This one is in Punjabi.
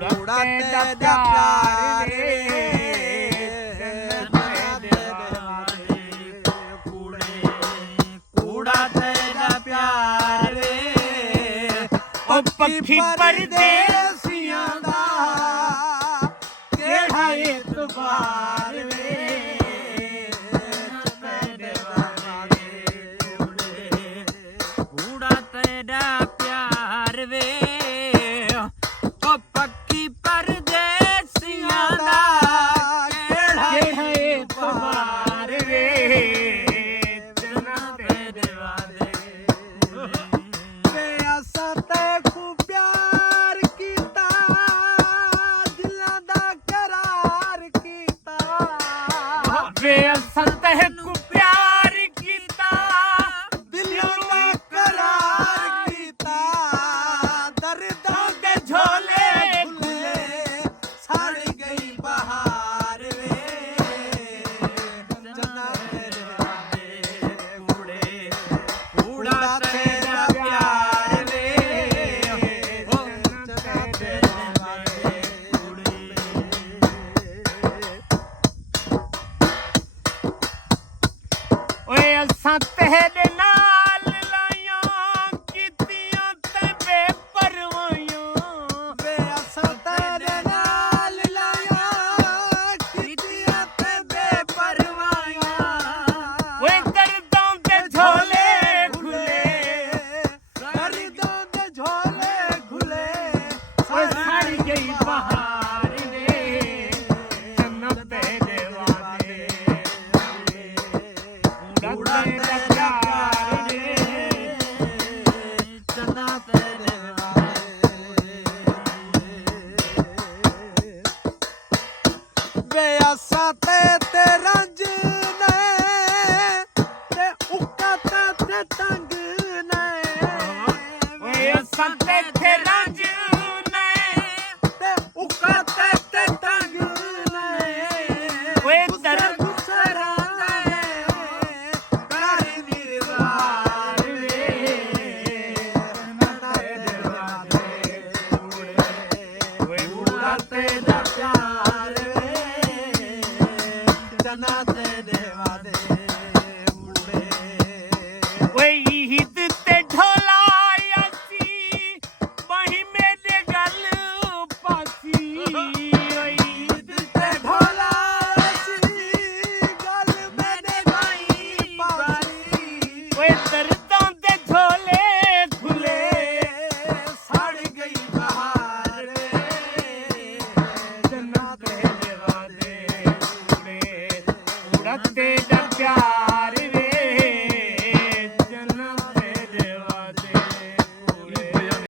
ਕੂੜਾ ਤੇਰਾ ਪਿਆਰ ਵੇ ਕੂੜਾ ਤੇਰਾ ਪਿਆਰ ਵੇ ਉਹ ਪੱਖੀ ਪਰਦੇਸੀਆਂ ਦਾ ਕਿਹੜਾ ਇਤਬਾਰ ਵੇ ਕੂੜਾ ਤੇਰਾ ਪਿਆਰ ਵੇ ਉਹ ਪੱਖੀ ਪਰਦੇਸੀਆਂ ਦਾ ਕਿਹੜਾ ਇਤਬਾਰ ਵੇ ਜਨਾ ਤੇਰੇ ਵਾਦੇ ਵੇ ਅਸਾਂ ਤੇ ਖੂਬ ਪਿਆਰ ਕੀਤਾ ਦਿਲਾਂ ਦਾ ਕਰਾਰ ਕੀਤਾ ਵੇ ਅਸਾਂ ਤੇ ਖੂਬ ਪਿਆਰ ਕੀਤਾ ਦਿਲਾਂ ਦਾ ਕਰਾਰ ਕੀਤਾ ਦਰਦਾਂ ਦੇ ਝੋਲੇ ਖੁੱਲੇ ਸੜ ਗਈ ਬਹਾਰ ਵੇ ਜਨਾ ਤੇਰੇ ਵਾਦੇ ਕੂੜੇ ਕੂੜਾ ਤੇਰਾ ਪਿਆਰ ਵੇ ਜਨਾ ਤੇਰੇ ਵਾਦੇ ਕੂੜੇ ਓਏ ਅਸਾਂ ਤੇਰੇ ਨਾਲ ਲਾਈਆਂ ਕੀਤੀਆਂ ਤੇ ਬੇਪਰਵਾਹੀਆਂ ਵੇ ਅਸਾਂ ਤੇਰੇ ਨਾਲ ਲਾਈਆਂ ਕੀਤੀਆਂ ਤੇ ਬੇਪਰਵਾਹੀਆਂ ਓਏ ਦਰਦਾਂ ਦੇ ਝੋਲੇ ਖੁੱਲੇ ਦਰਦਾਂ ਦੇ ਝੋਲੇ ਖੁੱਲੇ ਓਏ ਸੜ ਗਈ ਬਹਾਰ ਵੇ ਜਨਾ ਤੇਰੇ ਵਾਦੇ ਕੂੜਾ ਤੇਰਾ ਪਿਆਰ ਵੇ ਜਨਾ ਤੇਰੇ ਵਾਦੇ ਵੇ ਆਸਾਂ ਤੇ ਰੰਜ ਨੇ ਤੇ ਉੱਕਾ ਤੇ ਤੰਗ ਨੇ ਓਏ ਆਸਾਂ ਤੇ ਰੰਜ ਨੇ ਤੇ ਉੱਕਾ ਤੇ ਤੰਗ ਨੇ ਓਏ ਦਰਦ ਸਰਾਂਦਾ ਨੇ ਕਰ ਨਿਰਵਾਰ ਵੇ ਜਨਾ ਤੇਰੇ ਵਾਦੇ ਕੂੜੇ ਓਏ ਕੂੜਾ ਤੇਰਾ ਪਿਆਰ ਵੇ ਜਨਾ ਤੇਰੇ ਵਾਦੇ ਕੂੜੇ ਓਏ ਈਦ ਤੇ ਢੋਲਾ ਆਸੀ ਬਹੀ ਮੇਰੇ ਗੱਲ ਪਾਸੀ ਓਏ ਈਦ ਤੇ ਢੋਲਾ ਆਸੀ ਗੱਲ ਮੇਰੇ ਗਾਈ ਪਾਸੀ ਓਏ ਦਰਦਾਂ ਦੇ ਝੋਲੇ ਖੁੱਲੇ ਸੜ ਗਈ ਬਹਾਰ ਵੇ ਜਨਾ ਤੇਰੇ ਵਾਦੇ ਕੂੜੇ ਕੂੜਾ ਤੇਰਾ ਪਿਆਰ